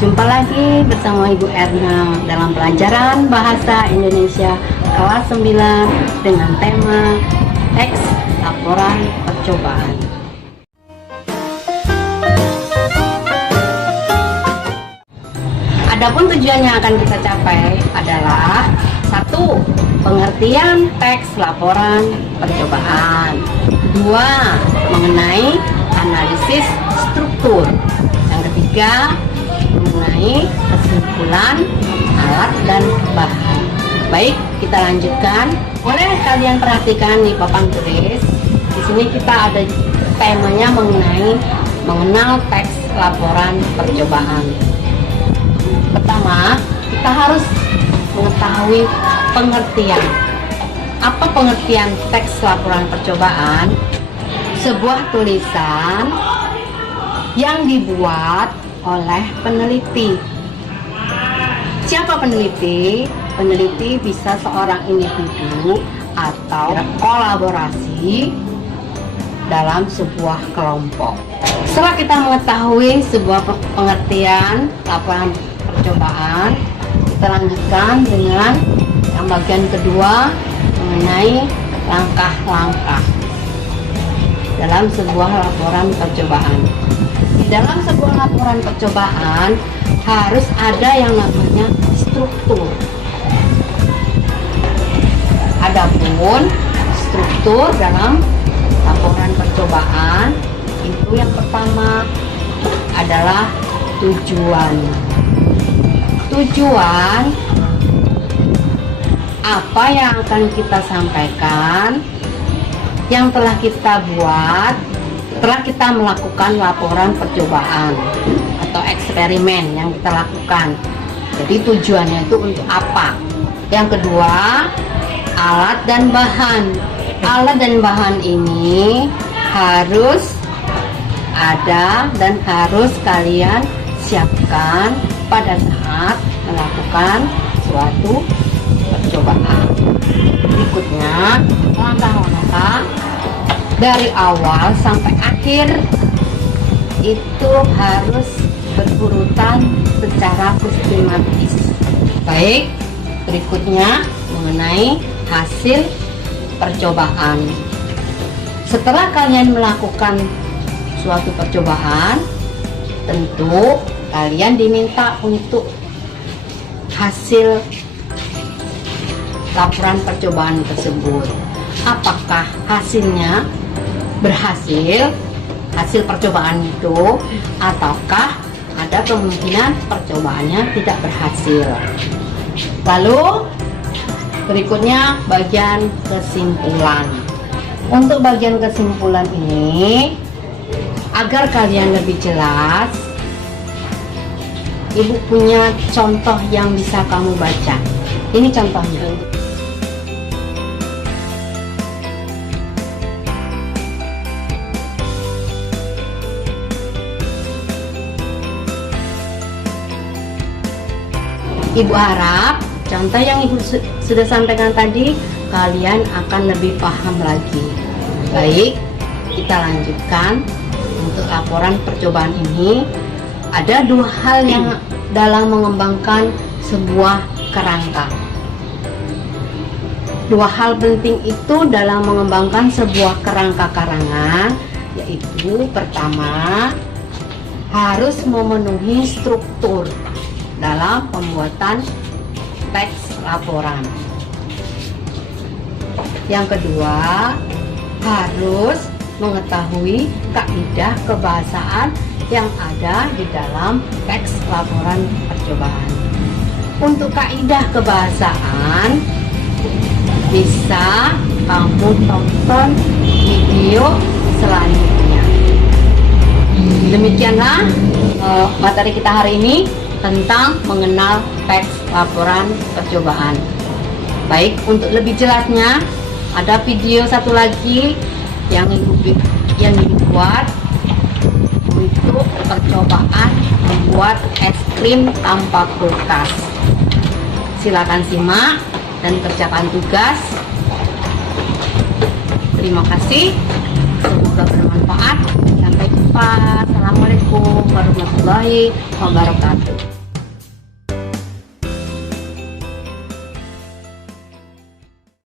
Jumpa lagi bersama Ibu Erna dalam pelajaran Bahasa Indonesia kelas 9 dengan tema teks laporan percobaan. Adapun tujuan yang akan kita capai adalah 1. Pengertian teks laporan percobaan. 2. Mengenai analisis struktur. Yang ketiga, mengenai kesimpulan alat dan bahan. Baik, kita lanjutkan. Boleh kalian perhatikan di papan tulis. Di sini kita ada temanya mengenal teks laporan percobaan. Pertama, kita harus mengetahui pengertian. Apa pengertian teks laporan percobaan? Sebuah tulisan yang dibuat oleh peneliti. Siapa peneliti? Peneliti bisa seorang individu atau kolaborasi dalam sebuah kelompok. Setelah kita mengetahui sebuah pengertian laporan percobaan, kita lanjutkan dengan yang bagian kedua mengenai langkah-langkah dalam sebuah laporan percobaan. Di dalam sebuah laporan percobaan harus ada yang namanya struktur. Adapun struktur dalam laporan percobaan itu yang pertama adalah tujuan. Tujuan apa yang akan kita sampaikan yang telah kita buat setelah kita melakukan laporan percobaan atau eksperimen yang kita lakukan. Jadi tujuannya itu untuk apa? Yang kedua, alat dan bahan. Alat dan bahan ini harus ada dan harus kalian siapkan pada saat melakukan suatu percobaan. Berikutnya, langkah-langkah dari awal sampai akhir itu harus berurutan secara sistematis. Baik, berikutnya mengenai hasil percobaan. Setelah kalian melakukan suatu percobaan, tentu kalian diminta untuk hasil laporan percobaan tersebut. Apakah hasilnya berhasil, hasil percobaan itu, ataukah ada kemungkinan percobaannya tidak berhasil. Lalu berikutnya bagian kesimpulan. Untuk bagian kesimpulan ini, agar kalian lebih jelas, Ibu punya contoh yang bisa kamu baca. Ini contohnya. Ibu harap contoh yang Ibu sudah sampaikan tadi kalian akan lebih paham lagi. Baik, kita lanjutkan. Untuk laporan percobaan ini ada 2 hal yang dalam mengembangkan sebuah kerangka. 2 hal penting itu dalam mengembangkan sebuah kerangka karangan, yaitu pertama, harus memenuhi struktur dalam pembuatan teks laporan. Yang kedua, harus mengetahui kaidah kebahasaan yang ada di dalam teks laporan percobaan. Untuk kaidah kebahasaan bisa kamu tonton video selanjutnya. Demikianlah materi kita hari ini tentang mengenal teks laporan percobaan. Baik, untuk lebih jelasnya ada video satu lagi yang ibu buat untuk percobaan membuat es krim tanpa kulkas. Silakan simak dan kerjakan tugas. Terima kasih, semoga bermanfaat. Sampai jumpa. Assalamualaikum warahmatullahi wabarakatuh. warahmatullahi wabarakatuh.